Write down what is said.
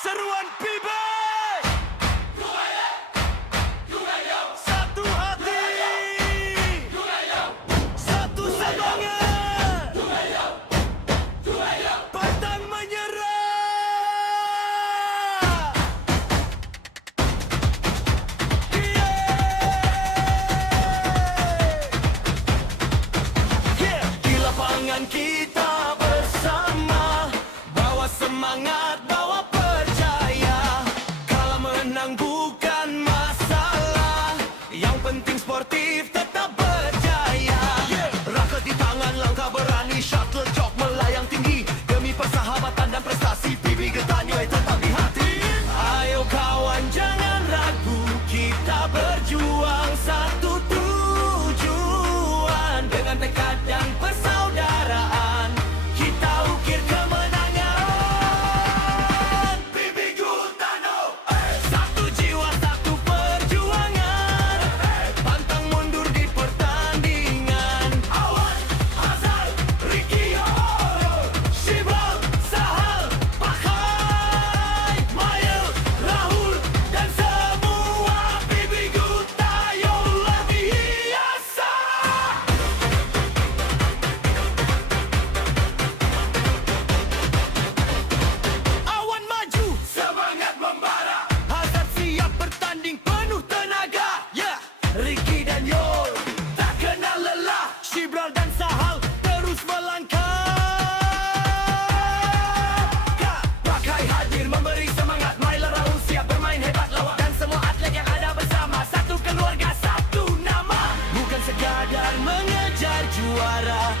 Seruan PB, satu hati, satu semangat, pantang menyerah. Di lapangan kita bersama, bawa semangat, bawa percaya. Kalah menang bukan masalah, yang penting sportif tetap berjaya. Raket di tangan, langkah berani, shuttle jog melayang tinggi. Demi persahabatan dan prestasi, PB Getanyoi tetap di hati. Ayo kawan jangan ragu, kita berjuang satu tujuan. Dengan tekad dan persaudaraan, kita ukir kemenangan. PB Gutano, satu jiwa, satu perjuangan. Pantang mundur di pertandingan. Awan, Hazal, Ricky, Shibal, Sahal, Pakai, Mail, Rahul, dan semua PB Gutayo lebih hiasa. Awan maju, semangat membara. Hazard siap bertanding penuh tenaga. Ricky dan Yol tak kenal lelah. Shibral dan Sahal terus melangkah. Pakai hadir memberi semangat. Myler Rahul siap bermain hebat lawak. Dan semua atlet yang ada bersama, satu keluarga, satu nama. Bukan sekadar mengejar juara,